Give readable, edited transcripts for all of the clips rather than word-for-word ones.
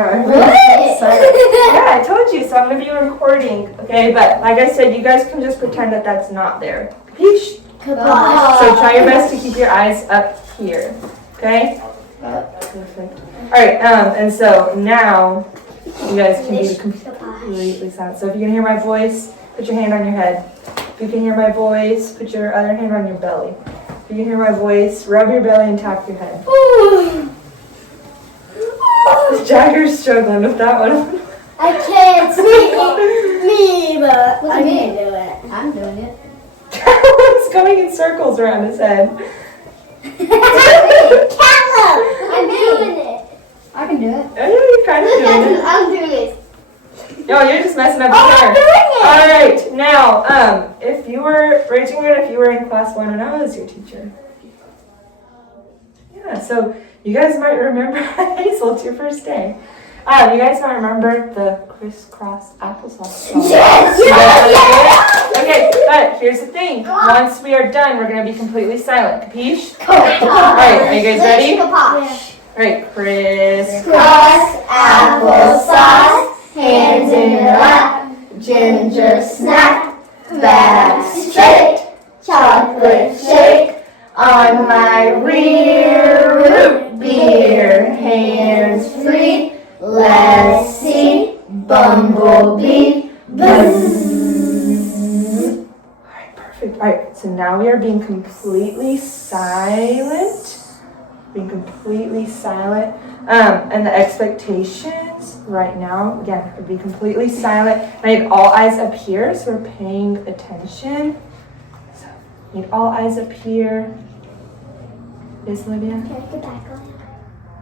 Yeah, I'm really excited. Yeah, I told you, so I'm going to be recording, okay? But like I said, you guys can just pretend that that's not there. Peach. So try your best to keep your eyes up here, okay? Perfect. All right, and so now you guys can be completely silent. So if you can hear my voice, put your hand on your head. If you can hear my voice, put your other hand on your belly. If you can hear my voice, rub your belly and tap your head. Jagger's struggling with that one. I can't see me, but I can do it. I'm doing it. It's going in circles around his head. Callum! I'm doing it. I can do it. Oh, yeah, you're kind of doing it. I'm doing it. No, you're just messing up I'm your doing it. All right, now, if you were, raise your hand if you were in class 1 and I was your teacher. Yeah, so you guys might remember Hazel, it's your first day. You guys might remember the crisscross applesauce song. Yes! Okay, but here's the thing. Once we are done, we're going to be completely silent. Capiche? Alright, are you guys ready? Yes. Alright, Crisscross applesauce, hands in your lap, ginger snap, back straight, chocolate shake, on my rear, root beer, hands free, let's see, bumblebee, buzz. Alright, perfect. Alright, so now we are being completely silent. Being completely silent. And the expectations right now, again, would be completely silent. I need all eyes up here, so we're paying attention. So, need all eyes up here. Yes, Olivia? Can I get back on?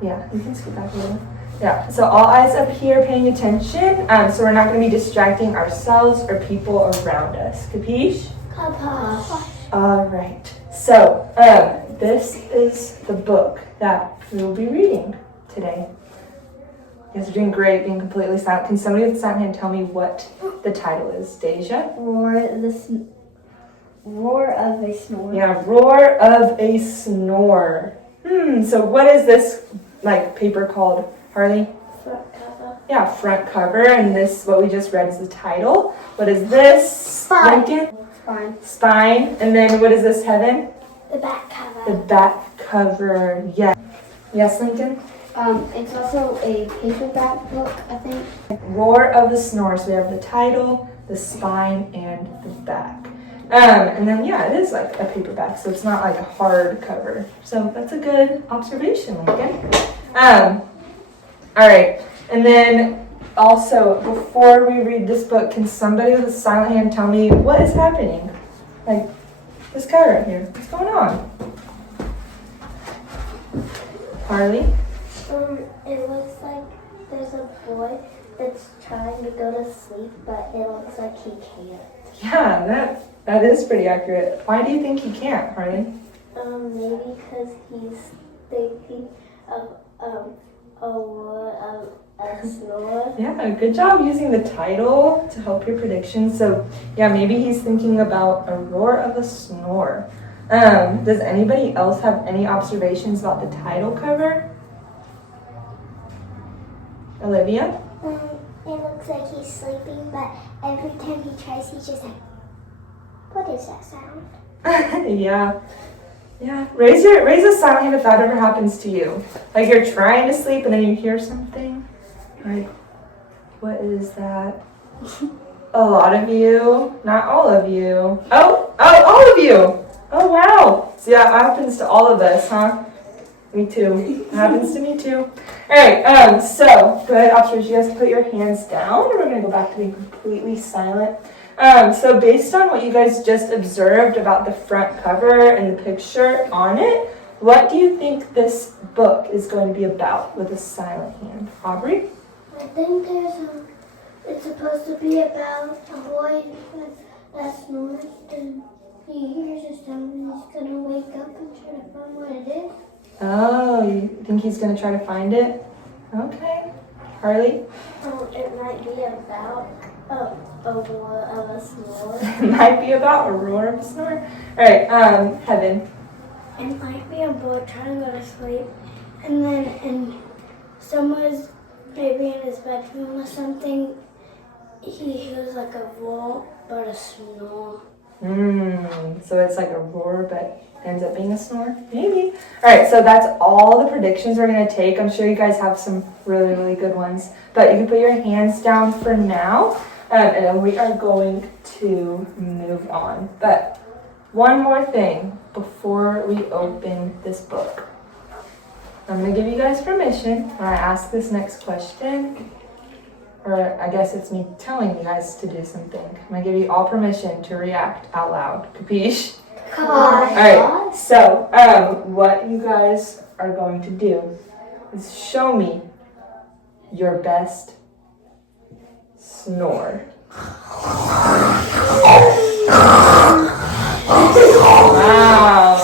Yeah, you can scoot back a little. Yeah, so all eyes up here paying attention. So we're not going to be distracting ourselves or people around us. Capiche? Capiche. All right. So this is the book that we will be reading today. You guys are doing great, being completely silent. Can somebody with a silent hand tell me what the title is? Deja? Roar of a snore. Yeah, Roar of a Snore. So what is this paper called, Harley? Front cover. Yeah, front cover, and this, what we just read, is the title. What is this? Spine. Lincoln? Spine. Spine. And then what is this, Heaven? The back cover. The back cover. Yeah. Yes, Lincoln? It's also a paperback book, I think. Roar of the Snore. So we have the title, the spine, and the back. And then, yeah, it is like a paperback, so it's not like a hard cover. So that's a good observation, Lincoln. All right. And then also, before we read this book, can somebody with a silent hand tell me what is happening? Like this guy right here. What's going on? Harley? It looks like there's a boy that's trying to go to sleep, but it looks like he can't. Yeah, that is pretty accurate. Why do you think he can't, Harley? Maybe because he's thinking of a snore. Yeah, good job using the title to help your prediction. So, yeah, maybe he's thinking about a roar of a snore. Does anybody else have any observations about the title cover? Olivia? It looks like he's sleeping, but every time he tries, he's just like, what is that sound? Yeah. Raise a silent hand if that ever happens to you. Like you're trying to sleep and then you hear something. Like, what is that? A lot of you, not all of you. Oh, all of you. Oh, wow. So yeah, it happens to all of us, huh? Me too. It happens to me too. All right, so good observation. You guys put your hands down. We're going to go back to being completely silent. So based on what you guys just observed about the front cover and the picture on it, what do you think this book is going to be about with a silent hand? Aubrey? I think it's supposed to be about a boy that snores and he hears a sound and he's going to wake up and try to find what it is. Oh, you think he's going to try to find it? Okay. Harley? It might be about a roar of a snore. It might be about a roar of a snore. All right, Heaven. It might be a boy trying to go to sleep, and someone's maybe in his bedroom or something, he hears like a roar but a snore. So it's like a roar, but ends up being a snore? Maybe. All right, so that's all the predictions we're going to take. I'm sure you guys have some really, really good ones. But you can put your hands down for now, and then we are going to move on. But one more thing before we open this book. I'm going to give you guys permission when I ask this next question. Or I guess it's me telling you guys to do something. I'm going to give you all permission to react out loud. Capiche? Alright, so what you guys are going to do is show me your best snore. Wow.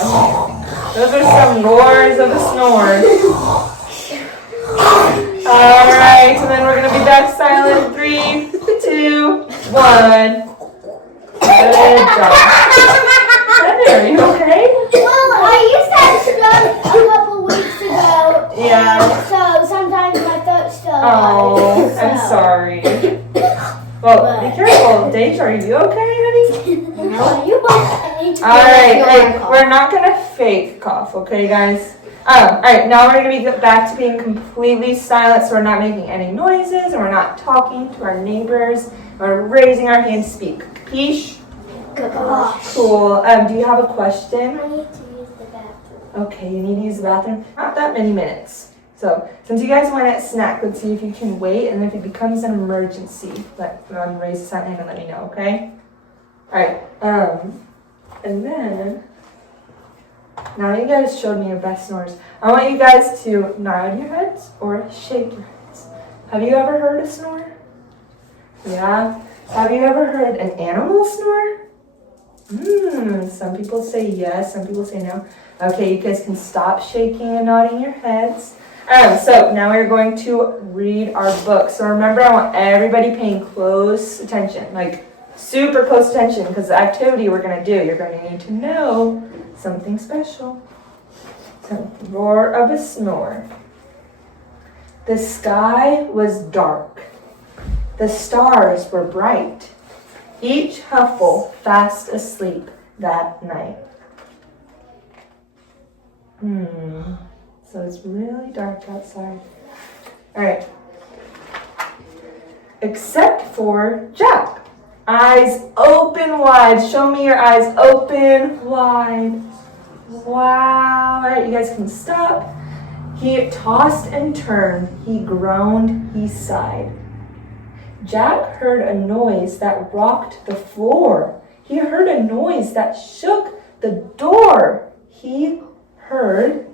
Those are some roars of a snore. Alright, so then we're going to be back silent. 3, 2, 1. Good job. Are you okay? Well, I used to have stroke a couple weeks ago. Yeah. So sometimes my throat's still Oh, alive, I'm so. sorry. Well, be careful. Deja, are you okay, honey? No, you both need to Alright, hey, we're not going to fake cough, okay, guys? Alright, now we're going to be back to being completely silent, so we're not making any noises, and we're not talking to our neighbors, or raising our hands to speak. Capiche? Gosh. Cool. Do you have a question? I need to use the bathroom. Okay, you need to use the bathroom. Not that many minutes. So, since you guys went at snack, let's see if you can wait, and if it becomes an emergency, raise the silent hand and let me know, okay? Alright, and then, now you guys showed me your best snores. I want you guys to nod your heads or shake your heads. Have you ever heard a snore? Yeah? Have you ever heard an animal snore? Some people say yes, some people say no. Okay, you guys can stop shaking and nodding your heads. So now we're going to read our book. So remember, I want everybody paying close attention, like super close attention, because the activity we're going to do, you're going to need to know something special. So, roar of a snore. The sky was dark. The stars were bright. Each huffle fast asleep that night. So it's really dark outside. Alright. Except for Jack. Eyes open wide. Show me your eyes open wide. Wow. Alright, you guys can stop. He tossed and turned. He groaned. He sighed. Jack heard a noise that rocked the floor. He heard a noise that shook the door. He heard,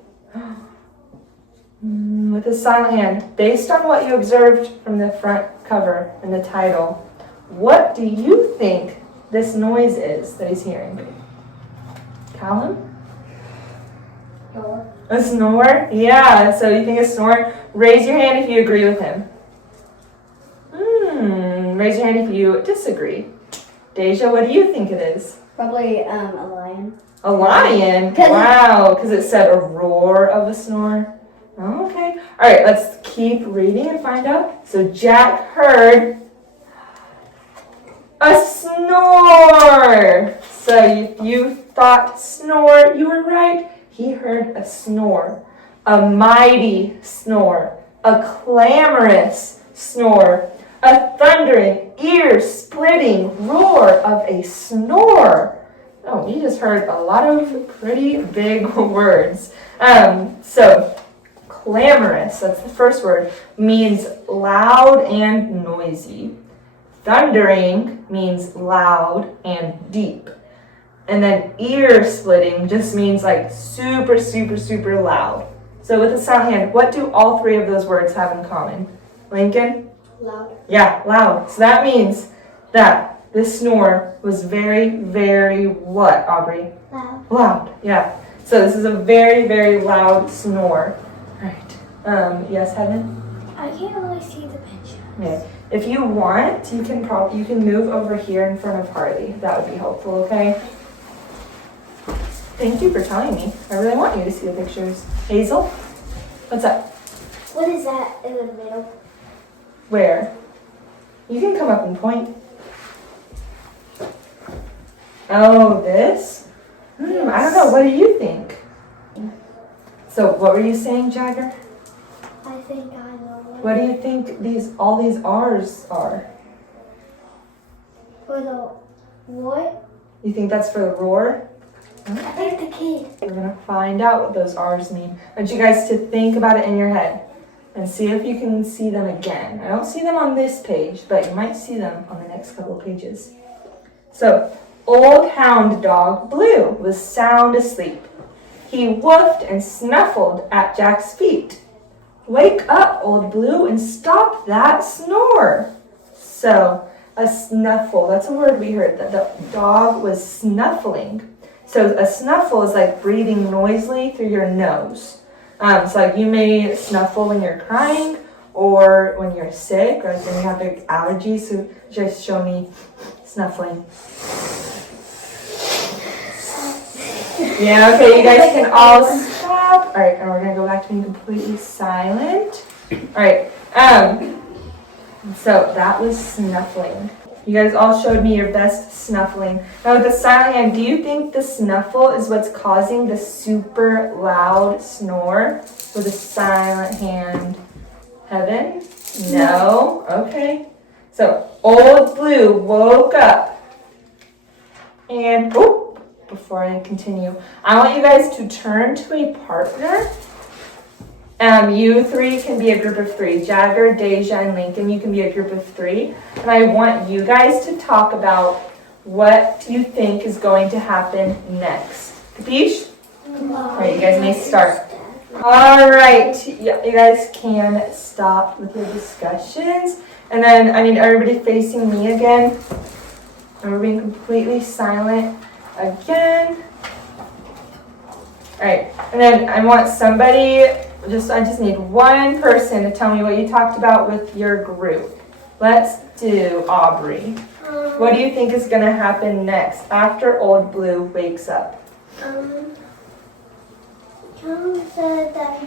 with a silent hand, based on what you observed from the front cover and the title, what do you think this noise is that he's hearing? Callum? Snore. A snore? Yeah, so you think a snore? Raise your hand if you agree with him. Raise your hand if you disagree. Deja, what do you think it is? Probably a lion. A lion? Wow, because it said a roar of a snore. Okay. All right, let's keep reading and find out. So Jack heard a snore. So if you thought snore, you were right. He heard a snore. A mighty snore. A clamorous snore. A thundering, ear-splitting roar of a snore. Oh, we just heard a lot of pretty big words. So, clamorous, that's the first word, means loud and noisy. Thundering means loud and deep. And then ear-splitting just means like super, super, super loud. So with a silent hand, what do all three of those words have in common? Lincoln? Loud. Yeah, loud. So that means that this snore was very, very what, Aubrey? Loud. Loud, yeah. So this is a very, very loud snore. Right. Yes, Heaven? I can't really see the picture. Yeah. If you want, you can move over here in front of Harley. That would be helpful, okay? Thank you for telling me. I really want you to see the pictures. Hazel? What's up? What is that in the middle? Where? You can come up and point. Oh, this? I don't know. What do you think? So, what were you saying, Jagger? I think I know What do you think all these R's are? For the what? You think that's for the roar? I think the kid. We're gonna find out what those R's mean. I want you guys to think about it in your head and see if you can see them again. I don't see them on this page, but you might see them on the next couple of pages. So, old hound dog Blue was sound asleep. He woofed and snuffled at Jack's feet. Wake up, old Blue, and stop that snore. So, a snuffle, that's a word we heard, that the dog was snuffling. So a snuffle is like breathing noisily through your nose. So like you may snuffle when you're crying or when you're sick or when you have big allergies. So just show me snuffling. Yeah, okay, you guys can all stop. All right, and we're gonna go back to being completely silent. All right, so that was snuffling. You guys all showed me your best snuffling. Now with the silent hand, do you think the snuffle is what's causing the super loud snore with a silent hand? Heaven? No? Okay. So old Blue woke up. And, before I continue, I want you guys to turn to a partner. You three can be a group of three. Jagger, Deja, and Lincoln, you can be a group of three. And I want you guys to talk about what you think is going to happen next. Capiche? All right, you guys may start. All right, yeah, you guys can stop with your discussions. And then I need everybody facing me again. And we're being completely silent again. All right, and then I want somebody... I just need one person to tell me what you talked about with your group. Let's do Aubrey. What do you think is going to happen next after old Blue wakes up? Tom said that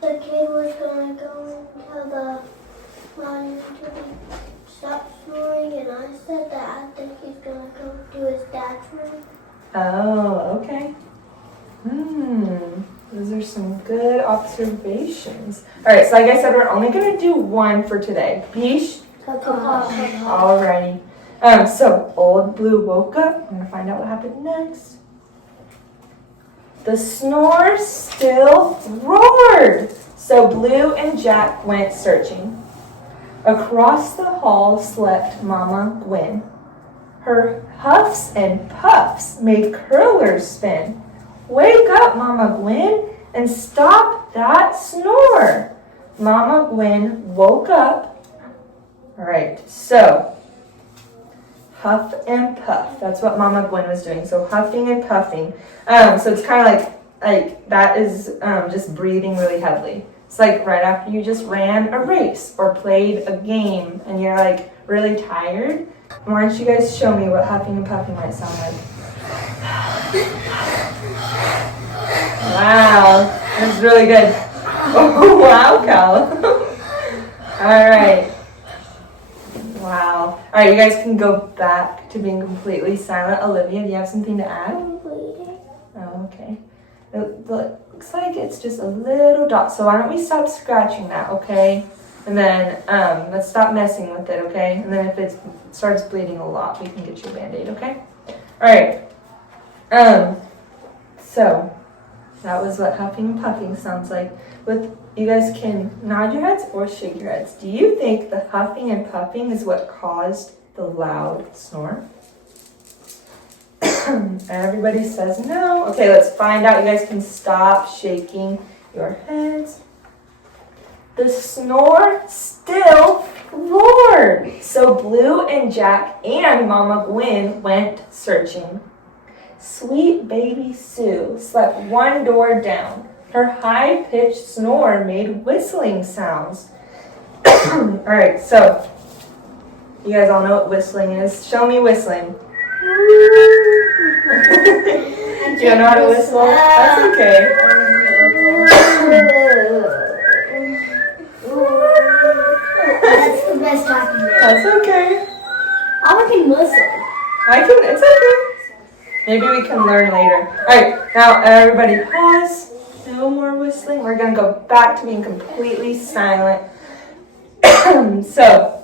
the kid was gonna go and tell the lion to stop snoring, and I said that I think he's gonna go to his dad's room. Oh, okay. Those are some good observations. All right, so like I said, we're only going to do one for today. Capiche? Alrighty. So old Blue woke up. I'm going to find out what happened next. The snore still roared. So Blue and Jack went searching. Across the hall slept Mama Gwen. Her huffs and puffs made curlers spin. Wake up, Mama Gwen, and stop that snore. Mama Gwen woke up. All right, so huff and puff. That's what Mama Gwen was doing. So huffing and puffing. So it's kind of like that is just breathing really heavily. It's like right after you just ran a race or played a game and you're like really tired. Why don't you guys show me what huffing and puffing might sound like? Wow, that's really good. Oh, wow, Cal. All right. Wow. All right, you guys can go back to being completely silent. Olivia, do you have something to add? Oh, okay. It looks like it's just a little dot. So why don't we stop scratching that, okay? And then let's stop messing with it, okay? And then if it starts bleeding a lot, we can get you a Band-Aid, okay? All right. So that was what huffing and puffing sounds like. You guys can nod your heads or shake your heads. Do you think the huffing and puffing is what caused the loud snore? Everybody says no. Okay, let's find out. You guys can stop shaking your heads. The snore still roared. So Blue and Jack and Mama Gwen went searching. Sweet baby Sue slept one door down. Her high-pitched snore made whistling sounds. All right, so you guys all know what whistling is. Show me whistling. Do you know how to whistle? That's okay. That's okay. I can whistle. It's okay. Maybe we can learn later. Alright, now everybody pause. No more whistling. We're gonna go back to being completely silent. So,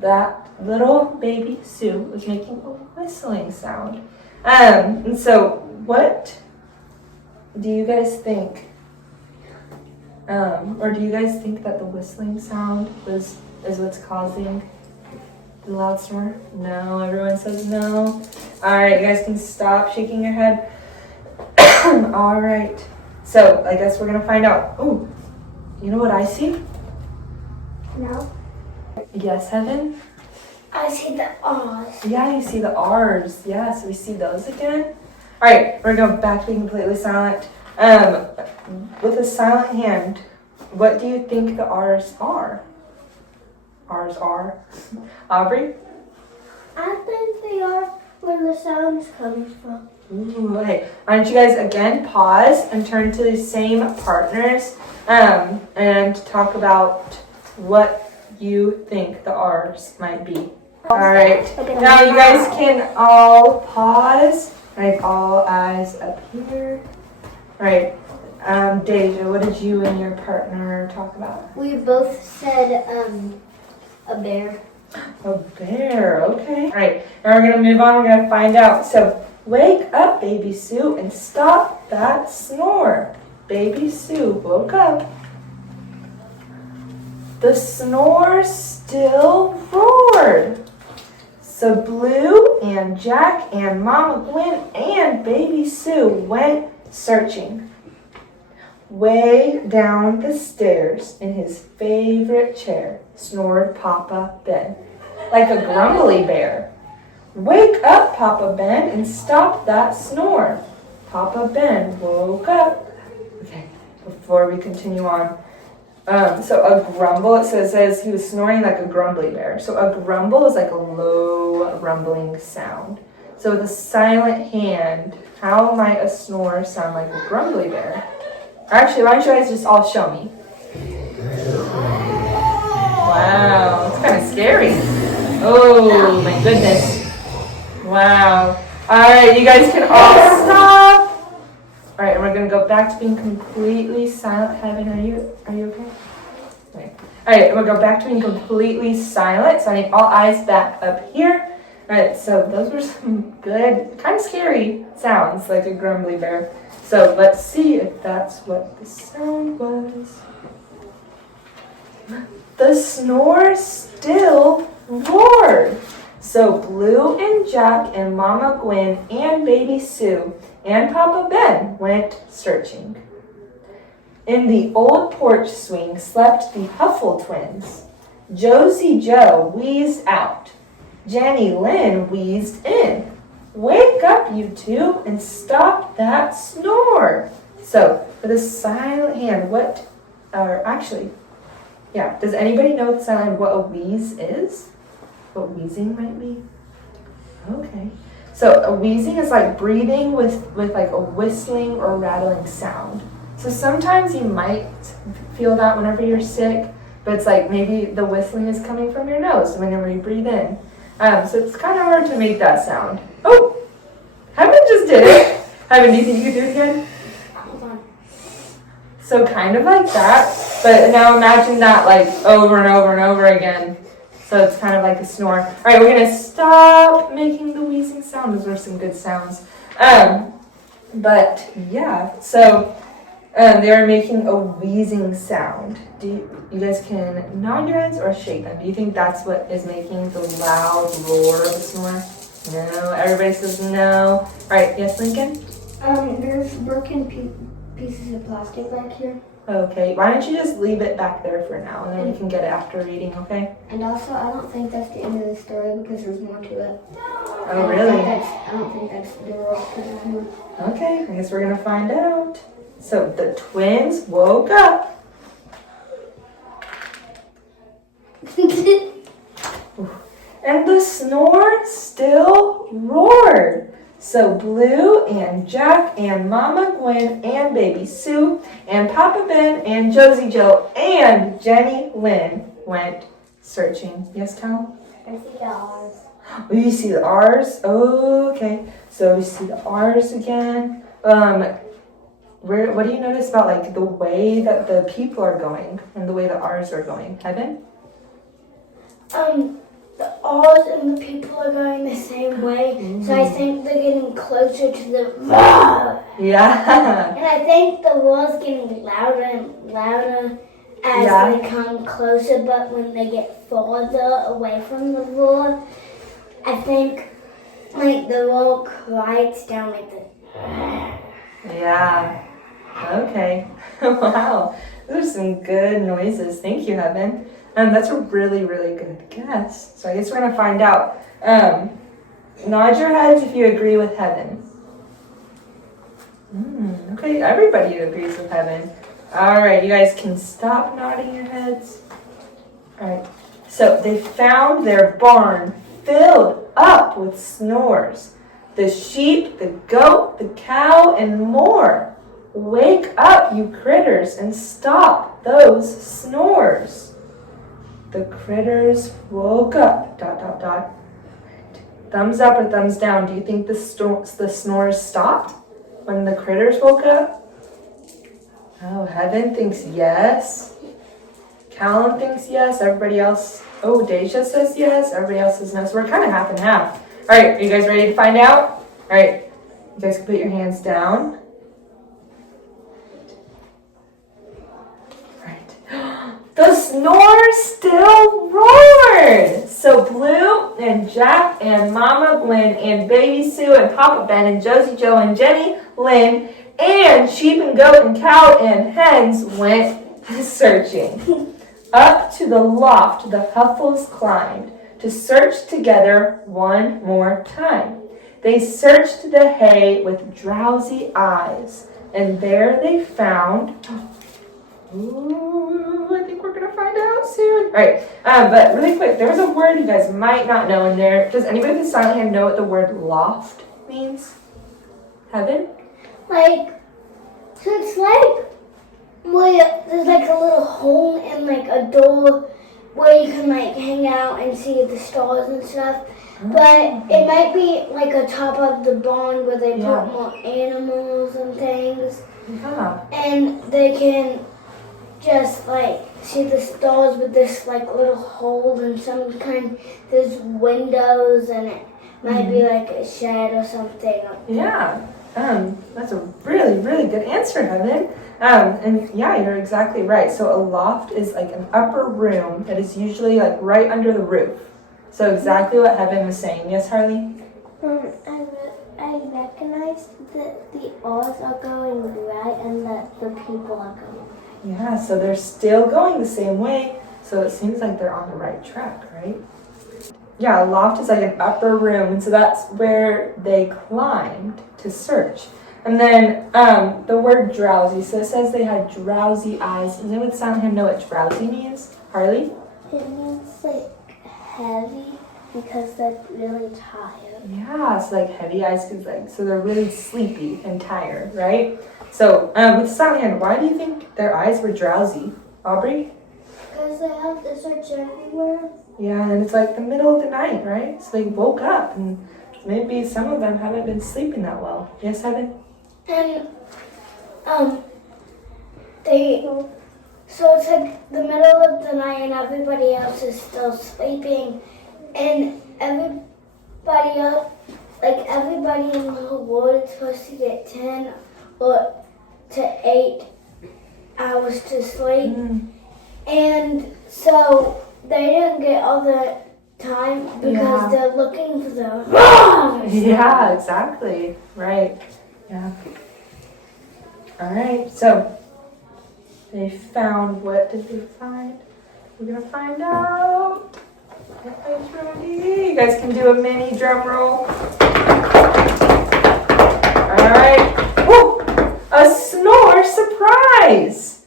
that little baby Sue was making a whistling sound. And so what do you guys think? Or do you guys think that the whistling sound is what's causing the loud snore? No, everyone says no. All right, you guys can stop shaking your head. All right, so I guess we're gonna find out. Oh, you know what I see? No. Yes, Heaven? I see the R's. Yeah, you see the R's. Yeah, so we see those again. All right, we're gonna go back to being completely silent. With a silent hand, what do you think the R's are? R's are? Aubrey? I think they are where the sound's coming from. Ooh, okay. Why don't you guys again pause and turn to the same partners and talk about what you think the R's might be. All right. Now you guys can all pause. Right, all eyes up here. All right. Deja, what did you and your partner talk about? We both said a bear. A bear, okay. All right, now we're gonna move on, we're gonna find out. So, wake up, baby Sue, and stop that snore. Baby Sue woke up. The snore still roared. So Blue and Jack and Mama Gwen and baby Sue went searching. Way down the stairs in his favorite chair snored Papa Ben, like a grumbly bear. Wake up, Papa Ben, and stop that snore. Papa Ben woke up. Okay, before we continue on. So a grumble, it says he was snoring like a grumbly bear. So a grumble is like a low rumbling sound. So with a silent hand, how might a snore sound like a grumbly bear? Actually, why don't you guys just all show me? Wow, it's kind of scary. Oh my goodness. Wow. All right, you guys can all stop. All right, and we're gonna go back to being completely silent. Heaven, are you okay? Okay. All right, we'll go back to being completely silent. So I need all eyes back up here. All right, so those were some good, kind of scary sounds, like a grumbly bear. So let's see if that's what the sound was. The snore still roared. So Blue and Jack and Mama Gwen and baby Sue and Papa Ben went searching. In the old porch swing slept the Huffle twins. Josie Joe wheezed out. Jenny Lynn wheezed in. Wake up, you two, and stop that snore. So, with a silent hand, does anybody know with silent hand what a wheeze is? What wheezing might be? Okay. So, a wheezing is like breathing with like a whistling or rattling sound. So, sometimes you might feel that whenever you're sick, but it's like maybe the whistling is coming from your nose whenever you breathe in. So, it's kind of hard to make that sound. Oh! Heaven just did it. Heaven, do you think you could do it again? Hold on. So kind of like that, but now imagine that like over and over and over again. So it's kind of like a snore. All right, we're gonna stop making the wheezing sound. Those are some good sounds. But yeah, so they are making a wheezing sound. You guys can nod your heads or shake them. Do you think that's what is making the loud roar of a snore? No, everybody says no. All right, yes, Lincoln? There's broken pieces of plastic back here. Okay, why don't you just leave it back there for now, and then we can get it after reading, okay? And also, I don't think that's the end of the story because there's more to it. Oh, really? I don't think that's the world because there's more. Okay, I guess we're gonna find out. So the twins woke up. And the snore still roared. So Blue and Jack and Mama Gwen and baby Sue and Papa Ben and Josie Joe and Jenny Lynn went searching. Yes, Cal? I see the R's. Oh, you see the R's? Oh, okay. So we see the R's again. What do you notice about like the way that the people are going and the way the R's are going? Heaven? The R's and the people are going the same way, so I think they're getting closer to the Yeah. And I think the roar's getting louder and louder as they come closer, but when they get farther away from the roar, I think like the roar quiets down like this. Yeah. Okay. Wow. Those are some good noises. Thank you, Heaven. That's a really, really good guess. So I guess we're going to find out. Nod your heads if you agree with Heaven. Okay, everybody agrees with Heaven. All right, you guys can stop nodding your heads. All right. So they found their barn filled up with snores. The sheep, the goat, the cow, and more. Wake up, you critters, and stop those snores. The critters woke up, ... Thumbs up or thumbs down. Do you think the snores stopped when the critters woke up? Oh, Heaven thinks yes. Callum thinks yes. Everybody else, oh, Deja says yes. Everybody else says no. So we're kind of half and half. All right, are you guys ready to find out? All right, you guys can put your hands down. The snore still roared. So Blue and Jack and Mama Gwen and Baby Sue and Papa Ben and Josie Joe and Jenny Lynn and sheep and goat and cow and hens went searching. Up to the loft the Huffles climbed to search together one more time. They searched the hay with drowsy eyes, and there they found... Ooh, I think we're going to find out soon. All right, but really quick, there was a word you guys might not know in there. Does anybody with a silent hand know what the word loft means? Heaven? Like, so it's like where there's like a little hole in like a door where you can like hang out and see the stars and stuff. But it might be like a top of the barn where they put more animals and things. Yeah. And they can just like see the stars with this like little hole and some kind. There's windows and it might be like a shed or something. Yeah. That's a really, really good answer, Heaven. And yeah, you're exactly right. So a loft is like an upper room that is usually like right under the roof. So exactly what Heaven was saying. Yes, Harley? I recognize that the R's are going right and that the people are going. Yeah, so they're still going the same way. So it seems like they're on the right track, right? Yeah, a loft is like an upper room, and so that's where they climbed to search. And then the word drowsy, so it says they had drowsy eyes. Does anyone with silent hand know what drowsy means? Harley? It means like heavy because they're really tired. Yeah, so like heavy eyes, cause like, so they're really sleepy and tired, right? So with silent hand, why do you think their eyes were drowsy? Aubrey? Because they have to search everywhere. Yeah, and it's like the middle of the night, right? So they woke up, and maybe some of them haven't been sleeping that well. Yes, Heaven? And so it's like the middle of the night and everybody else is still sleeping, and everybody else, like everybody in the whole world is supposed to get 10 or to 8 hours to sleep. And so they didn't get all the time because they're looking for the Yeah, exactly. Right. Yeah. All right. So they found, what did they find? We're going to find out. Everybody's ready. You guys can do a mini drum roll. All right. Woo! A snore surprise.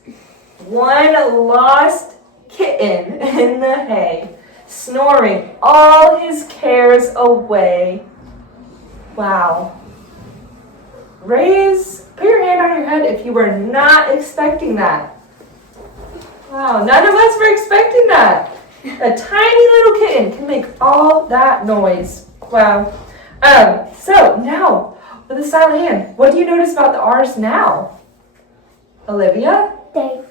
One lost kitten in the hay, snoring all his cares away. Wow. Put your hand on your head if you were not expecting that. Wow, none of us were expecting that. A tiny little kitten can make all that noise. Wow. So now, with a silent hand, what do you notice about the R's now? Olivia? They're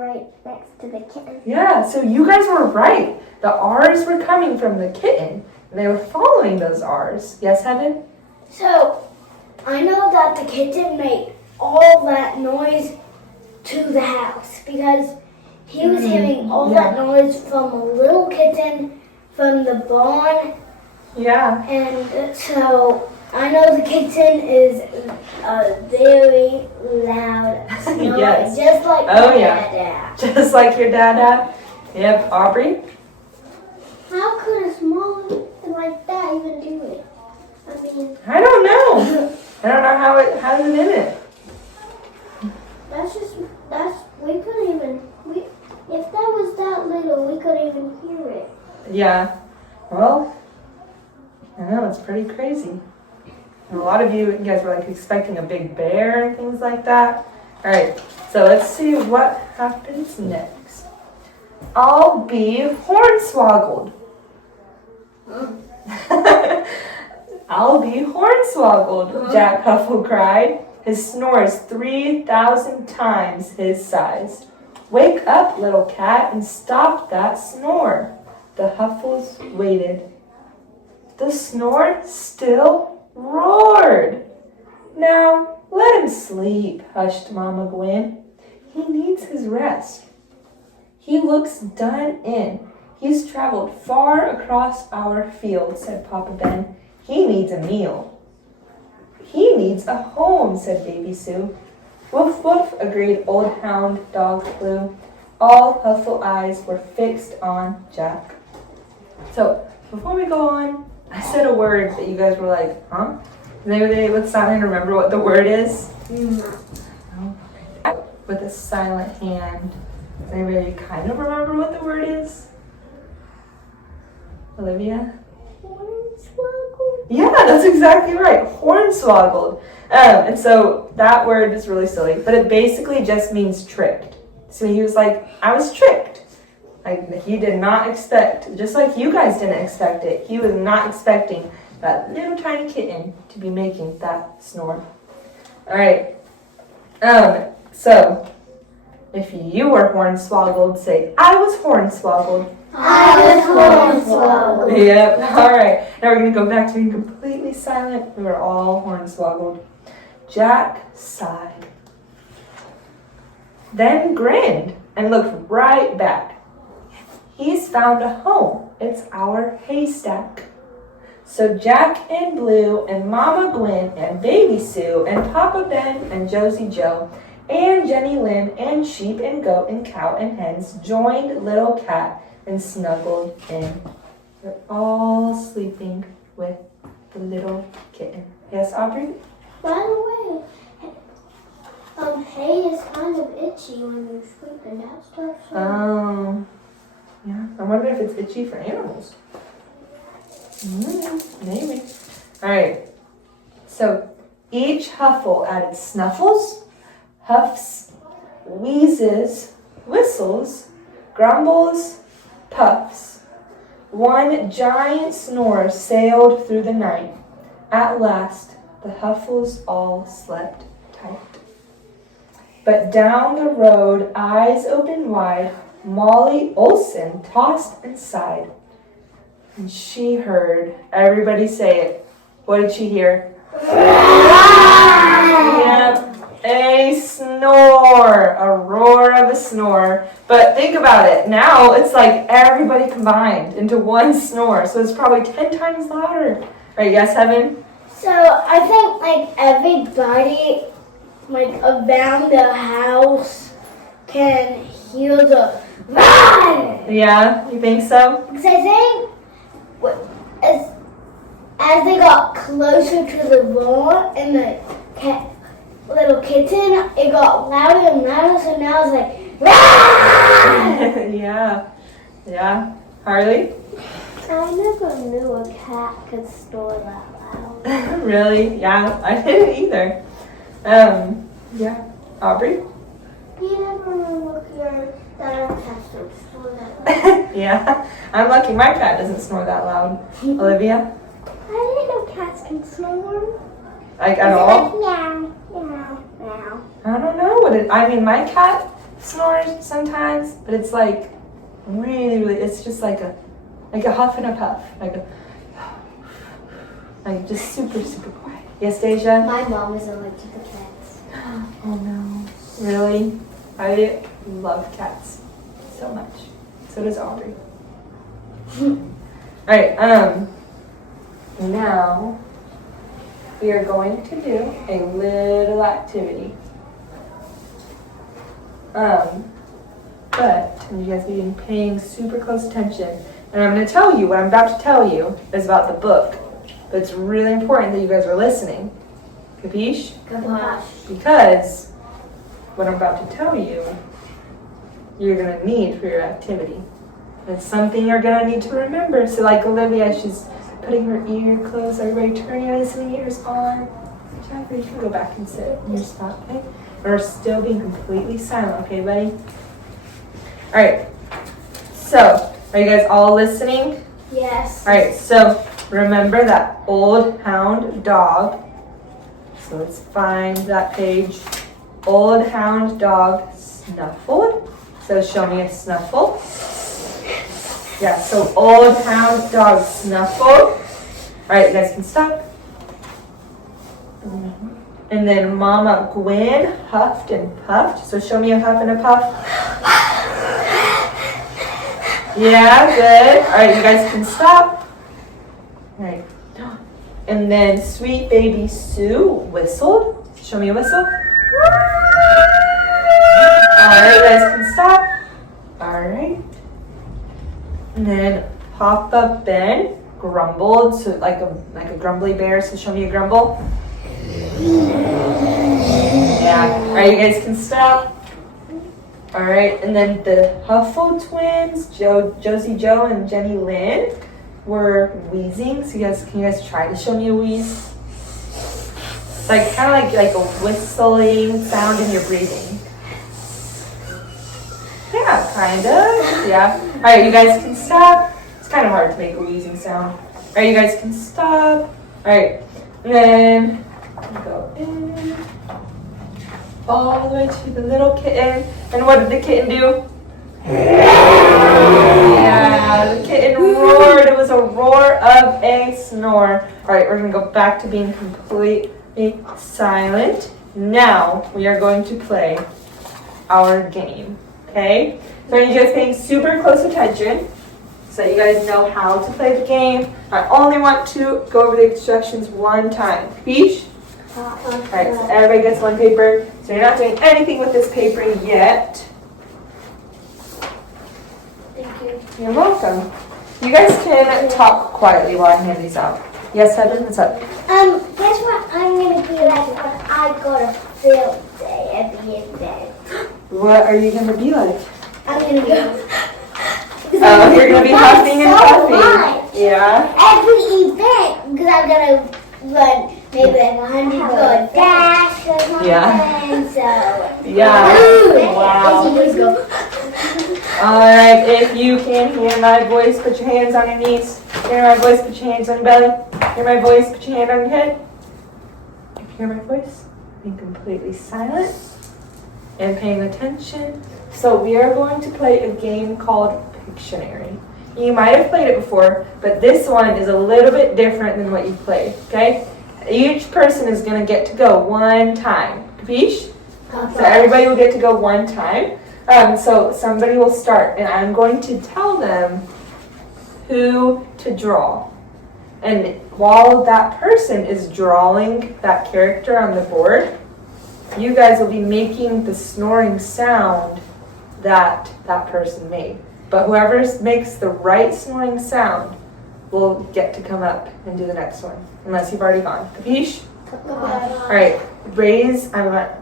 right next to the kitten. Yeah, so you guys were right. The R's were coming from the kitten, and they were following those R's. Yes, Heaven? So, I know that the kitten made all that noise to the house because he was hearing all that noise from a little kitten from the barn. Yeah. And so, I know the kitten is a very loud snore, Yes. just like Oh, my yeah. dad. Just like your dad. Yep. Aubrey? How could a small thing like that even do it? I mean, I don't know. I don't know how it has it in it. we couldn't even, if that was that little, we couldn't even hear it. Yeah. Well, I know, it's pretty crazy. And a lot of you guys were like expecting a big bear and things like that. All right, so let's see what happens next. I'll be hornswoggled. I'll be hornswoggled, Jack Huffle cried. His snore is 3,000 times his size. Wake up, little cat, and stop that snore. The Huffles waited. The snore still roared. Now, let him sleep, hushed Mama Gwen. He needs his rest. He looks done in. He's traveled far across our field, said Papa Ben. He needs a meal. He needs a home, said Baby Sue. Woof, woof, agreed Old Hound Dog Blue. All Huffle eyes were fixed on Jack. So, before we go on, I said a word that you guys were like, huh? Does anybody with silent remember what the word is? No. With a silent hand. Does anybody kind of remember what the word is? Olivia? Hornswoggled? Yeah, that's exactly right. Hornswoggled. And so that word is really silly, but it basically just means tricked. So he was like, I was tricked. Like he did not expect, just like you guys didn't expect it. He was not expecting that little tiny kitten to be making that snore. All right. So if you were hornswoggled, say, I was hornswoggled. I was hornswoggled. Yep. All right. Now we're going to go back to being completely silent. We were all hornswoggled. Jack sighed, then grinned and looked right back. He's found a home. It's our haystack. So Jack and Blue and Mama Gwen and Baby Sue and Papa Ben and Josie Joe and Jenny Lynn and sheep and goat and cow and hens joined Little Cat and snuggled in. They're all sleeping with the little kitten. Yes, Aubrey? By the way, hay is kind of itchy when you sleep in that stuff. So Yeah. I wonder if it's itchy for animals. Maybe. All right. So each Huffle added snuffles, huffs, wheezes, whistles, grumbles, puffs. One giant snore sailed through the night. At last, the Huffles all slept tight. But down the road, eyes open wide, Molly Olson tossed and sighed. And she heard, everybody say it. What did she hear? Yep, a snore, a roar of a snore. But think about it. Now it's like everybody combined into one snore. So it's probably 10 times louder. Right, yes, Heaven? So I think like everybody like around the house can hear the run. Yeah, you think so? Because I think as they got closer to the roar and the little kitten, it got louder and louder. So now it's like run. Yeah. Harley? I never knew a cat could snore that loud. Really? Yeah, I didn't either. Yeah. Aubrey? You never Look, that our cats don't snore that loud. Yeah, I'm lucky my cat doesn't snore that loud. Olivia? I didn't know cats can snore. Like at all? Meow, meow, meow. I don't know I mean, my cat snores sometimes, but it's like really, really, it's just like a huff and a puff. Like just super, super quiet. Yes, Deja? My mom is allergic to cats. Oh no. Really? I love cats so much. So does Audrey. Alright, now we are going to do a little activity. But you guys be paying super close attention. And I'm going to tell you, what I'm about to tell you is about the book. But it's really important that you guys are listening. Capiche? Kaposh. Because what I'm about to tell you, you're going to need for your activity. It's something you're going to need to remember. So like Olivia, she's putting her ear close. Everybody turn your listening ears on. Jackie, you can go back and sit in your spot, okay? We're still being completely silent, okay, buddy? All right. So, are you guys all listening? Yes. All right, so remember that old hound dog. So let's find that page. Old hound dog snuffled. So show me a snuffle. Yeah, so old hound dog snuffled. All right, you guys can stop. And then Mama Gwen huffed and puffed. So show me a huff and a puff. Yeah, good. All right, you guys can stop. All right. And then Sweet Baby Sue whistled. Show me a whistle. All right, you guys can stop. All right. And then Papa Ben grumbled, so like a grumbly bear. So show me a grumble. Yeah. All right, you guys can stop. All right, and then the Huffle twins, Josie Joe and Jenny Lynn, were wheezing. So can you guys try to show me a wheeze? It's like kind of like a whistling sound in your breathing. Yeah, kind of. Yeah. All right, you guys can stop. It's kind of hard to make a wheezing sound. All right, you guys can stop. All right, and then go in all the way to the little kitten. And what did the kitten do? Yeah, the kitten roared. It was a roar of a snore. All right, we're going to go back to being completely silent. Now we are going to play our game. Okay? So you guys paying super close attention so you guys know how to play the game. I only want to go over the instructions one time. Capiche? Alright, so everybody gets one paper. So you're not doing anything with this paper yet. Thank you. You're welcome. You guys can talk quietly while I hand these out. Yes, Heaven, what's up? Guess what I'm gonna be like when I go to field day at the end day? What are you going to be like? I'm gonna go. Oh, you're going to be huffing and so puffing. much. Yeah. Every event, because I'm gonna run maybe like 100-yard dash or something. Yeah. So Yeah. Wow. Let's go. Alright, if you can hear my voice, put your hands on your knees. Hear my voice, put your hands on your belly. Hear my voice, put your hand on your head. If you hear my voice, be completely silent and paying attention. So we are going to play a game called Pictionary. You might have played it before, but this one is a little bit different than what you've played, okay? Each person is going to get to go one time. Capiche? So everybody will get to go one time. So somebody will start, and I'm going to tell them who to draw. And while that person is drawing that character on the board, you guys will be making the snoring sound that that person made. But whoever makes the right snoring sound will get to come up and do the next one, unless you've already gone. Capiche? All right, raise,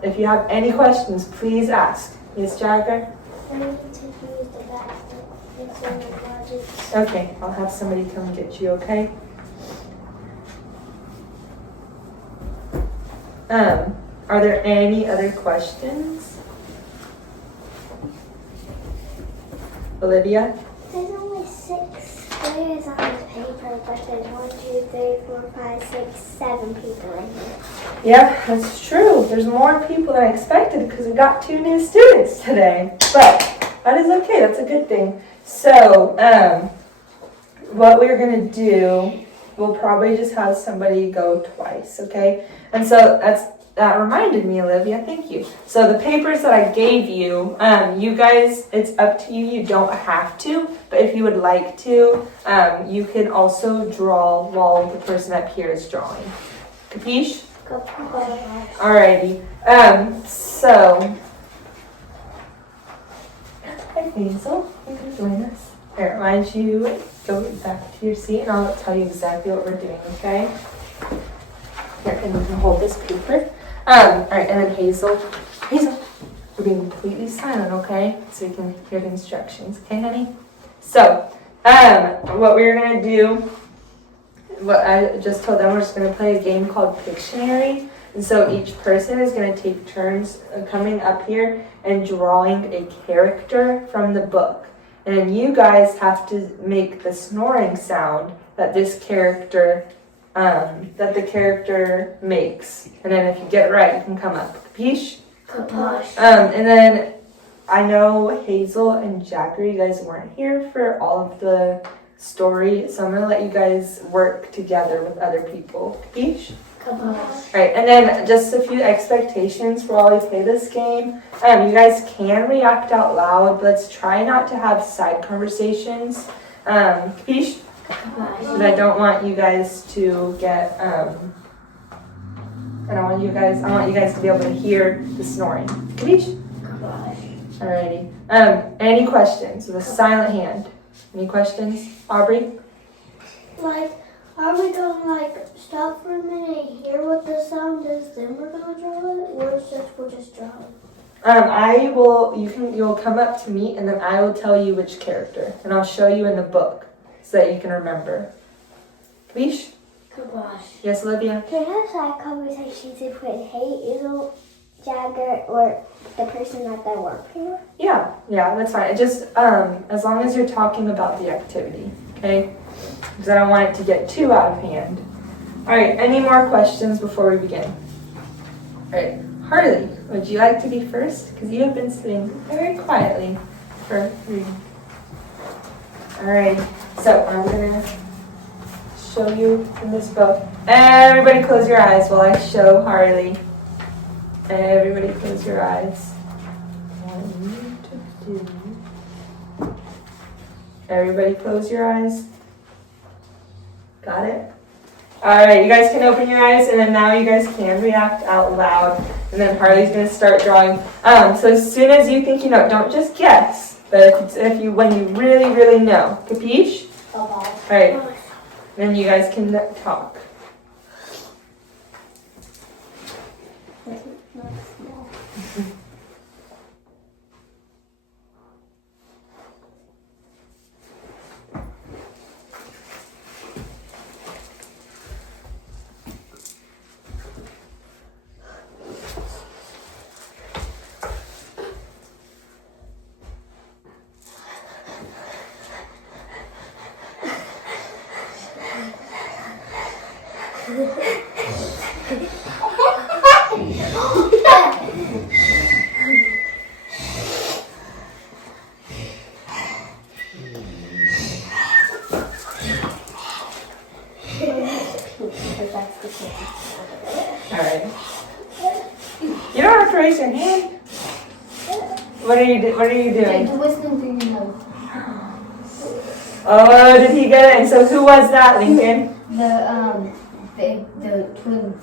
if you have any questions, please ask. Miss Jagger? I need to use the bathroom. It's in the closet. Okay, I'll have somebody come get you, okay? Are there any other questions? Olivia? There's only 6 squares on this paper, but there's 1, 2, 3, 4, 5, 6, 7 people in here. Yeah, that's true. There's more people than I expected because we got 2 new students today. But that is okay. That's a good thing. So, what we're going to do, we'll probably just have somebody go twice, okay? And so that reminded me, Olivia. Thank you. So the papers that I gave you, you guys, it's up to you. You don't have to, but if you would like to, you can also draw while the person up here is drawing. Capiche? Alrighty. So, hi Hazel, you can join us. Here, why don't you go back to your seat and I'll tell you exactly what we're doing, okay? Here, and you can hold this paper. Alright, and then Hazel, we're being completely silent, okay? So you can hear the instructions, okay, honey? So, what we're gonna do, what I just told them, we're just gonna play a game called Pictionary. And so each person is gonna take turns coming up here and drawing a character from the book. And then you guys have to make the snoring sound that this character that the character makes. And then if you get it right, you can come up. Capiche? Kaposh. And then I know Hazel and Jackery, you guys weren't here for all of the story, so I'm going to let you guys work together with other people. Capiche? Kaposh. Right, and then just a few expectations for while we play this game. You guys can react out loud, but let's try not to have side conversations. Capiche? Because I don't want you guys to get, I want you guys to be able to hear the snoring. Capiche? Alrighty. Any questions with a silent hand? Any questions? Aubrey? Like, are we gonna stop for a minute and hear what the sound is, then we're gonna draw it, or is we'll just draw it? You'll come up to me and then I will tell you which character. And I'll show you in the book so that you can remember. Capiche? Kaposh. Yes, Olivia? Can I have side conversations if with Hazel, Jagger, or the person that they work here? Yeah, that's fine. It just, as long as you're talking about the activity, okay? Because I don't want it to get too out of hand. Alright, any more questions before we begin? Alright, Harley, would you like to be first? Because you have been sitting very quietly for reading. Alright, so I'm going to show you in this book. Everybody close your eyes while I show Harley. Everybody close your eyes. What I need to do. Everybody close your eyes. Got it? Alright, you guys can open your eyes and then now you guys can react out loud. And then Harley's going to start drawing. So as soon as you think you know, don't just guess. But when you really, really know. Capiche? Alright. Then you guys can talk. Alright. You don't have to raise your hand. What are you doing? Oh, did he get it? And so who was that, Lincoln? The twins.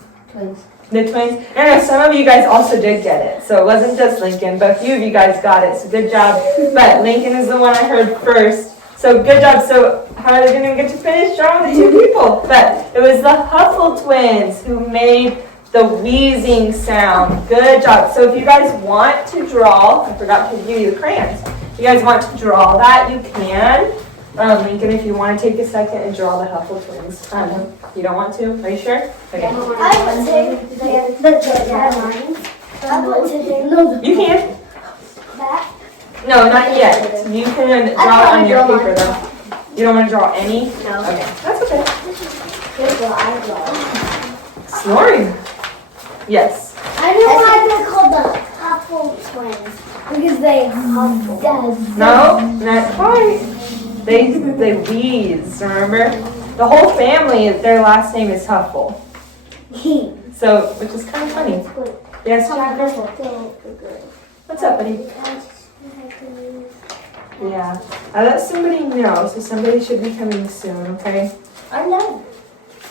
The twins? No, some of you guys also did get it. So it wasn't just Lincoln, but a few of you guys got it. So good job. But Lincoln is the one I heard first. So good job. So Harley didn't get to finish drawing the 2 people. But it was the Huffle twins who made the wheezing sound. Good job. So if you guys want to draw, I forgot to give you the crayons. If you guys want to draw that, you can. Lincoln, if you want to take a second and draw the Huffle twins. You don't want to? Are you sure? Okay. I want to. The lines. I want to do You can. that. No, not yet. You can draw it on your paper though. You don't want to draw any? No. Okay, that's okay. Here's what I draw. Snoring. Yes. I know why they're called the Huffle twins. Because they huffle. No, not quite. They wheeze, remember? The whole family, their last name is Huffle. So, which is kind of funny. Yes, Jacker? What's up, buddy? Yeah. I let somebody know, so somebody should be coming soon, okay? I know.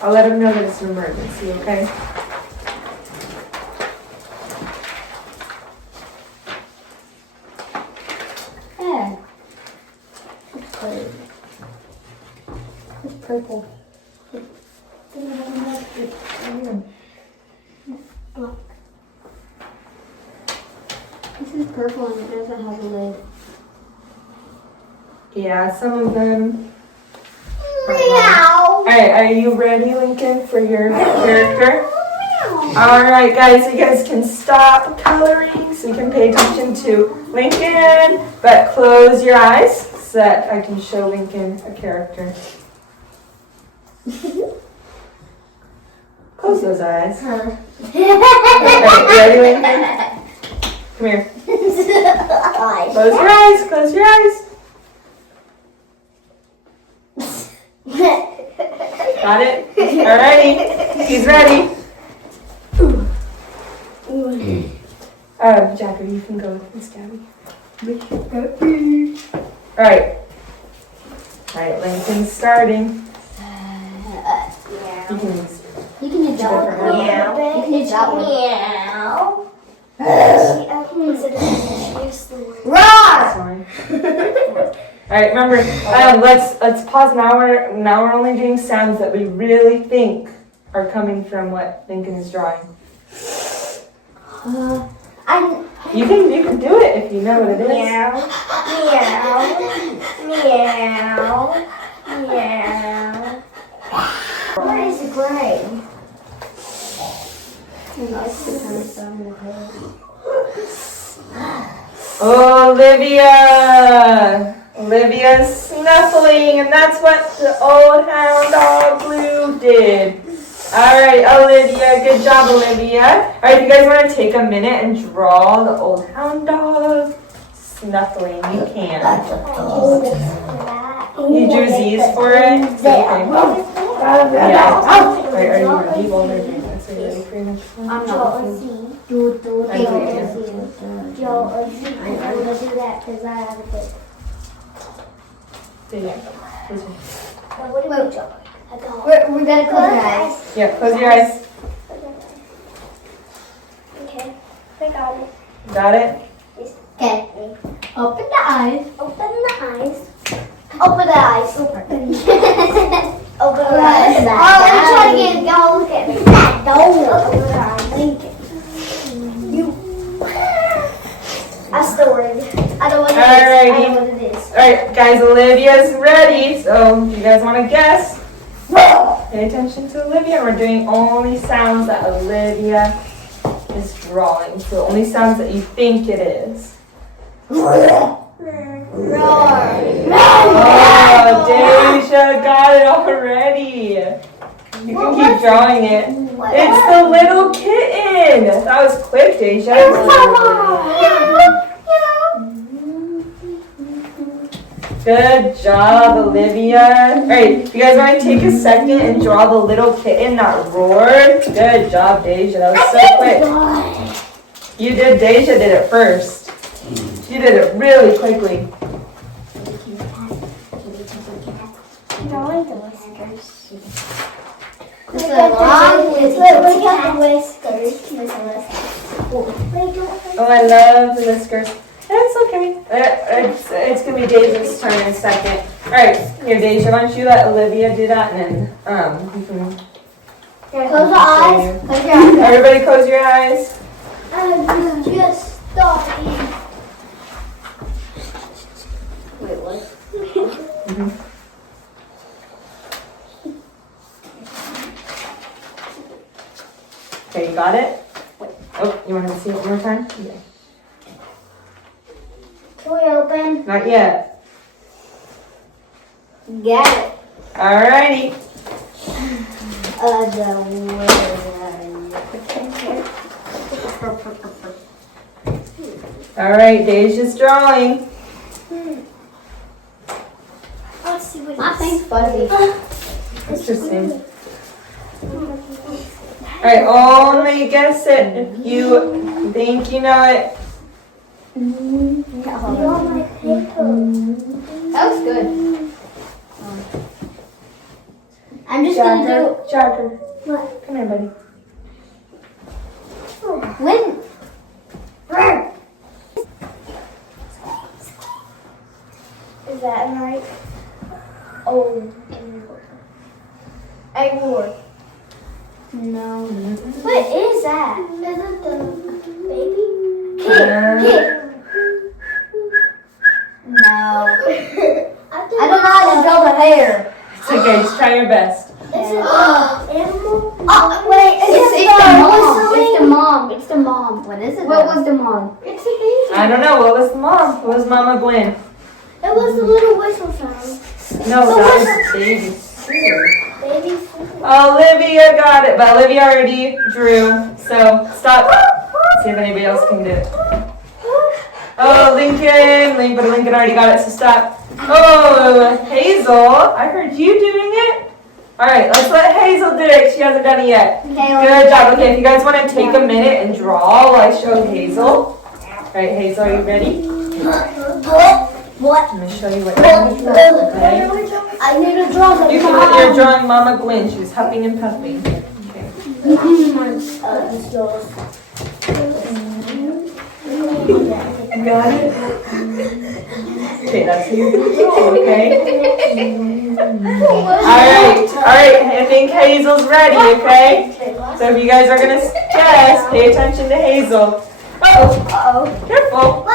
I'll let them know that it's an emergency, okay? Yeah. It's purple. This is purple and it doesn't have a lid. Yeah, some of them. Meow. Alright, are you ready, Lincoln, for your character? Alright, guys, you guys can stop coloring so you can pay attention to Lincoln, but close your eyes so that I can show Lincoln a character. Close those eyes. Alright, ready, Lincoln? Come here. Close your eyes, close your eyes. Got it? Alrighty, he's ready. Jacker, you can go with Miss Gabby. Alright. Alright, Lincoln's starting. You can use You can use that one. Meow. You can use that one. Roar! sorry. Alright, remember, let's pause now. Now we're only doing sounds that we really think are coming from what Lincoln is drawing. You can do it if you know what it is. Meow, meow, meow. What is gray? Olivia's snuffling, and that's what the old hound dog Blue did. Alright, Olivia, good job, Olivia. Alright, if you guys want to take a minute and draw the old hound dog snuffling, you can. You drew Z's for it? Okay. Yeah. Oh, are you ready? Well, they're doing this. Are you ready for your next one? I'm not. I'm going to do that because I have a kid. Yeah. What do we draw? We're gonna close our eyes. Yeah, close your eyes. Okay, I got it. Got it? Okay. Open the eyes. Open the eyes. Open the eyes. Open the eyes. Oh, I'm trying to get y'all look at me. Don't open the eyes. You. That's the word. I don't know what it is. I don't know what it is. Alright, guys, Olivia's ready. So, you guys want to guess? Pay attention to Olivia. We're doing only sounds that Olivia is drawing. So only sounds that you think it is. Roar. Oh, Deja got it already. You can keep drawing it. It's the little kitten. That was quick, Deja. Good job, Olivia. Alright, you guys want to take a second and draw the little kitten that roared? Good job, Deja. That was so quick. You did, Deja did it first. She did it really quickly. Drawing the whiskers. Look at the whiskers. Oh, I love the whiskers. That's okay. It's going to be Deja's turn in a second. Alright, here, Deja, why don't you let Olivia do that, and then you can... Close your eyes. Close your eyes. Everybody close your eyes. I'm just starting. Wait, what? Okay, you got it? Oh, you want to see it one more time? Yeah. Can toy open? Not yet. Got it. Alrighty. Alright, Deja's drawing. Let's see what My thing's fuzzy. Interesting. Alright, only guess it if you think you know it. You're my paper. That was good. I'm just gonna do Jagger. What? Come here, buddy. when. Is that right? Oh. Egg war. No. What is that? Is it the baby? Kid. No. I I don't know how to draw the hair. It's okay, just try your best. Is it an animal? Wait, it's the mom. It's the mom. What is it? What was the mom? It's a baby. I don't know, what was the mom? What was Mama Gwen? It was the little whistle sound. No, that was baby. Baby. Olivia got it, but Olivia already drew, so stop. See if anybody else can do it. Oh, Lincoln, but Lincoln already got it, so stop. Oh, Hazel, I heard you doing it. All right, let's let Hazel do it. She hasn't done it yet. Good job. Okay, if you guys want to take a minute and draw while I show Hazel. All right, Hazel, are you ready? What? I'm going to show you what you're going to draw, okay? I need to draw the You're drawing Mama Gwen. She's huffing and puffing. Okay. Got it? Okay, that's who you're going to draw, okay? Alright, I think Hazel's ready, okay? So if you guys are going to guess, pay attention to Hazel. Oh, careful.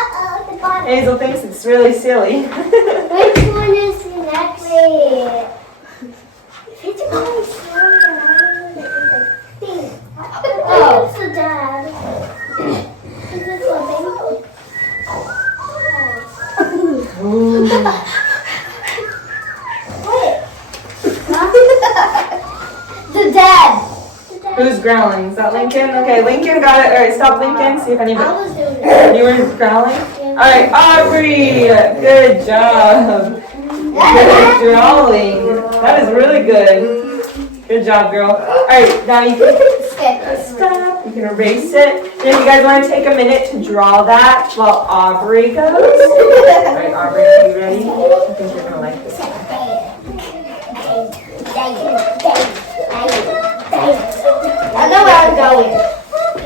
Hazel thinks it's really silly. Which one is the next? Wait. It's going slower. Oh, it's the dad. Is it flipping? Wait. The dad. Who's growling? Is that Lincoln? Okay, Lincoln got it. Alright, stop Lincoln. See if I anybody. was doing it. You were growling? Alright, Aubrey! Good job. Good drawing. That is really good. Good job, girl. Alright, now you can stop. You can erase it. And if you guys want to take a minute to draw that while Aubrey goes. Alright, Aubrey, are you ready? I think you're going to like this one. I know where I'm going.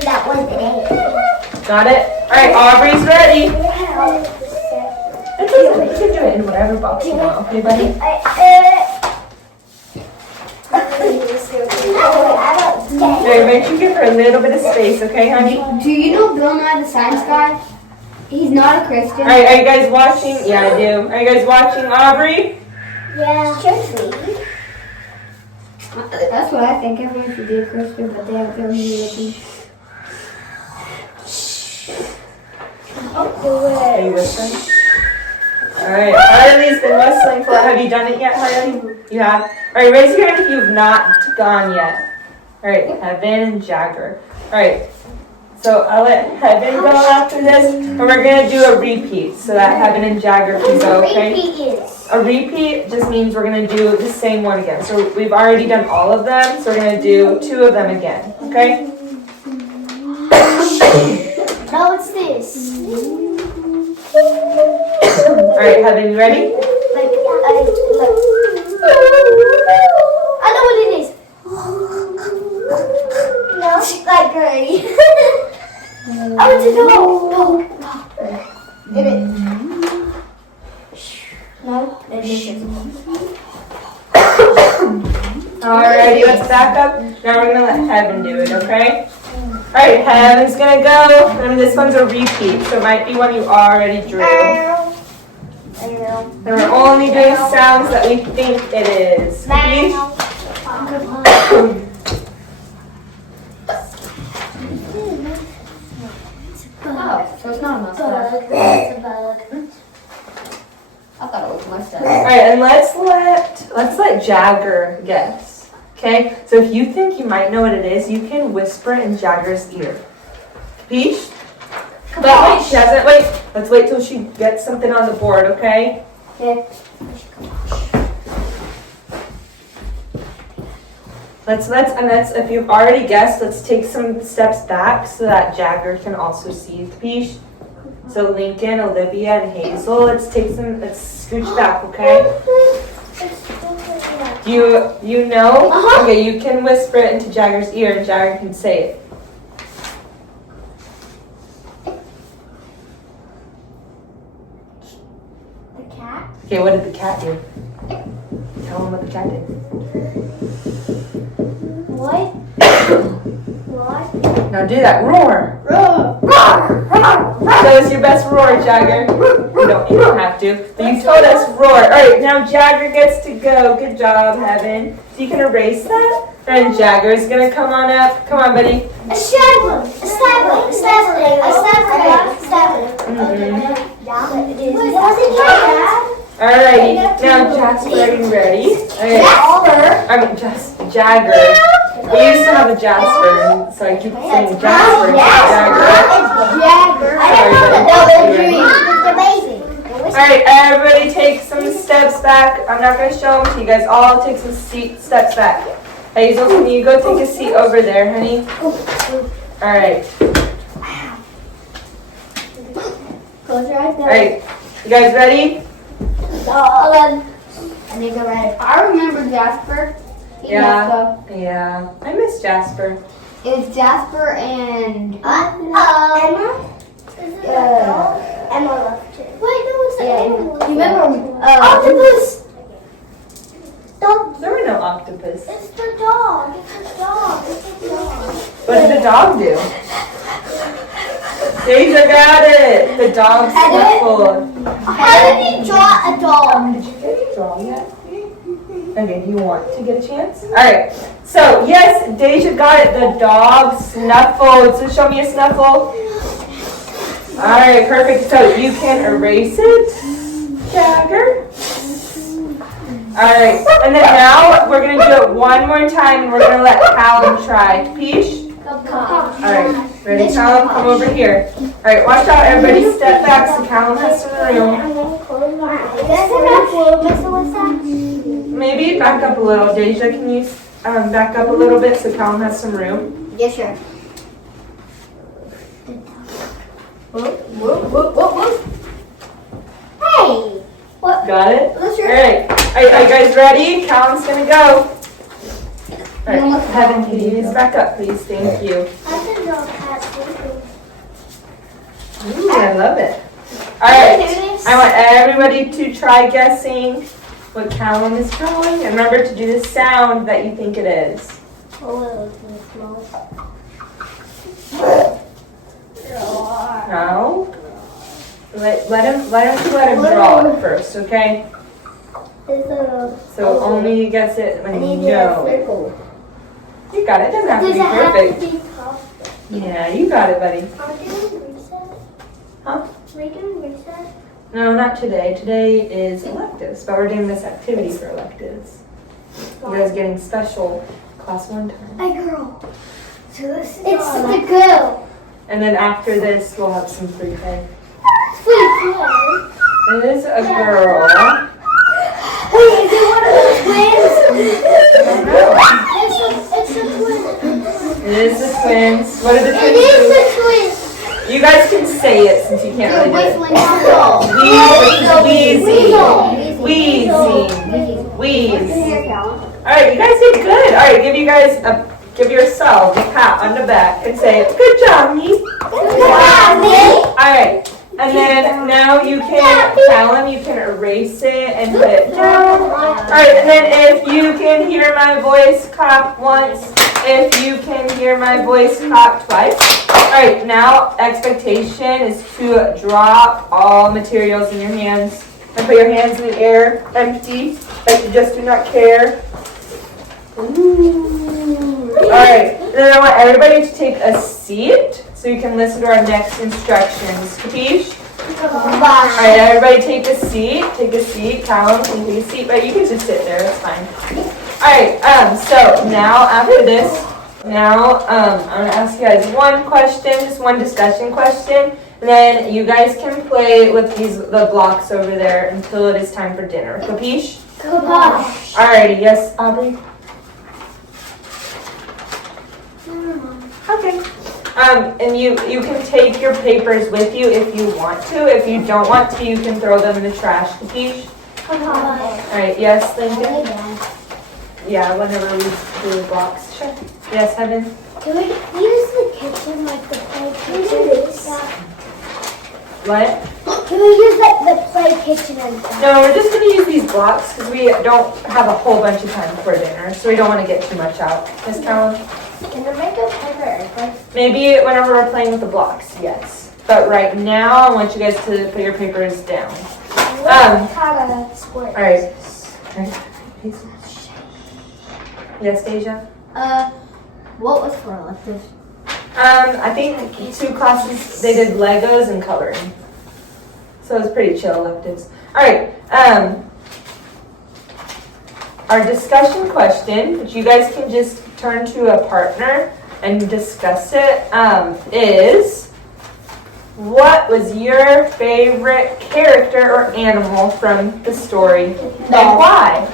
That was the name. Got it? Alright, Aubrey's ready. It's okay. You can do it in whatever box you want, okay, buddy? Okay, make sure you give her a little bit of space, okay, honey? Do you know Bill Nye the Science Guy? He's not a Christian. Alright, are you guys watching? Yeah, I do. Are you guys watching Aubrey? Yeah. That's what I think. Everyone should be a Christian, but they have their religion. Are you whistling? Alright, Harley's been whistling for. Have you done it yet, Harley? You have? Alright, raise your hand if you've not gone yet. Alright, Heaven and Jagger. Alright, so I'll let Heaven go after this, and we're going to do a repeat so that Heaven and Jagger can go, okay? A repeat just means we're going to do the same one again. So we've already done all of them, so we're going to do 2 of them again, okay? No, it's this. Alright, Heaven, you ready? I know what it is. No, like gray. Oh, it's a dog. Get it. No, it isn't. Alrighty, let's back up. Now we're going to let Heaven do it, okay? Alright, Heaven's going to go. And this one's a repeat, so it might be one you already drew. And we're only doing sounds that we think it is. Okay? Oh, so it's not a mustache. Bug. It's a bug. All right, and let's let Jagger guess. Okay, so if you think you might know what it is, you can whisper in Jagger's ear. Capiche? But wait, she hasn't. Wait, let's wait till she gets something on the board. Okay. Yeah. Let's if you've already guessed, let's take some steps back so that Jagger can also see. Capiche? So Lincoln, Olivia, and Hazel, let's scooch back, okay? You know? Uh-huh. Okay, you can whisper it into Jagger's ear and Jagger can say it. The cat? Okay, what did the cat do? Tell him what the cat did. What? What? Now do that. Roar. Roar. Show us your best roar, Jagger. You don't have to. But you told us roar. Alright, now Jagger gets to go. Good job, Heaven. So you can erase that. And Jagger's gonna come on up. Come on, buddy. A stabber. A stabber. A stabber. A stabber. A stabber. Alrighty, now Jasper, are you ready? Jagger. We used to have a Jasper, so I keep saying Jasper. Jagger. Alright, everybody take some steps back. I'm not going to show them to you guys. All take some steps back. Hazel, can you go take a seat over there, honey? Alright. Close your eyes. Alright, you guys ready? I think I'm ready. I remember Jasper. He messed up. Yeah. I miss Jasper. It's Jasper and Emma? Is it a dog? Emma left it. Wait, no, it's the animal. you remember Octopus! Dog. There were no octopus. It's the dog. It's the dog. It's the dog. What did the dog do? Deja got it. The dog snuffled. How did he draw a dog? Did you draw yet? Okay, do you want to get a chance? Alright, so yes, Deja got it. The dog snuffled. So show me a snuffle. Alright, perfect. So you can erase it, Jagger. Alright, and then now we're going to do it one more time and we're going to let Callum try. Capiche? Alright, ready, Callum? Come over here. Alright, watch out, everybody. Step back so Callum has some room. Maybe back up a little. Deja, can you back up a little bit so Callum has some room? yes, sure. Hey! What? Got it? What's your... Alright, are you guys ready? Callum's going to go. Alright, Heaven, can you just back up, please? Thank you. I can draw cats too. Ooh, I love it. Alright, I want everybody to try guessing what Callum is drawing. And remember to do the sound that you think it is. No? Let him draw it first, okay? So only guess it when you know. You got it. Doesn't have to be perfect. Yeah, you got it, buddy. Are we doing recess? Huh? Are we doing recess? No, not today. Today is electives, but we're doing this activity for electives. You guys getting special class 1 time. Hey, girl. So this is It's the girl. And then after this, we'll have some free play. Sweet girl. It is a girl. Wait, is it one of the twins? I don't know. It's the twins. It is the twins. What are the It twins is do? the twins. You guys can say it since you can't really do it. Wheeze. Alright, you guys did good. Alright, give yourselves a pat on the back and say, good job, me. Alright, and then now you can, Callum, you can erase it and put it down. Alright, and then if you can hear my voice, clap once. If you can hear my voice, clap twice. Alright, now expectation is to drop all materials in your hands and put your hands in the air, empty, like you just do not care. Alright, then I want everybody to take a seat so you can listen to our next instructions. Capiche? Alright, everybody take a seat. Take a seat. Callum can take a seat, but you can just sit there, it's fine. Alright, so now after this, I'm gonna ask you guys one question, just one discussion question, and then you guys can play with the blocks over there until it is time for dinner. Capiche? Kabosh. Alrighty, yes, Aubrey? Okay. And you can take your papers with you if you want to. If you don't want to, you can throw them in the trash. Capiche? Alright, yes, Lincoln? Yeah, whenever we do the blocks. Sure. Yes, Heaven? Can we use the kitchen like the play kitchen? What? Can we use the play kitchen and stuff? No, we're just going to use these blocks because we don't have a whole bunch of time before dinner, so we don't want to get too much out. Miss Callum? Can we make a paper airplane? Maybe whenever we're playing with the blocks, yes. But right now, I want you guys to put your papers down. How to squirt. All right. Yes, Deja? What was for electives? I think 2 classes, they did Legos and coloring. So it was pretty chill electives. All right. Our discussion question, which you guys can just turn to a partner and discuss it, is what was your favorite character or animal from the story and why?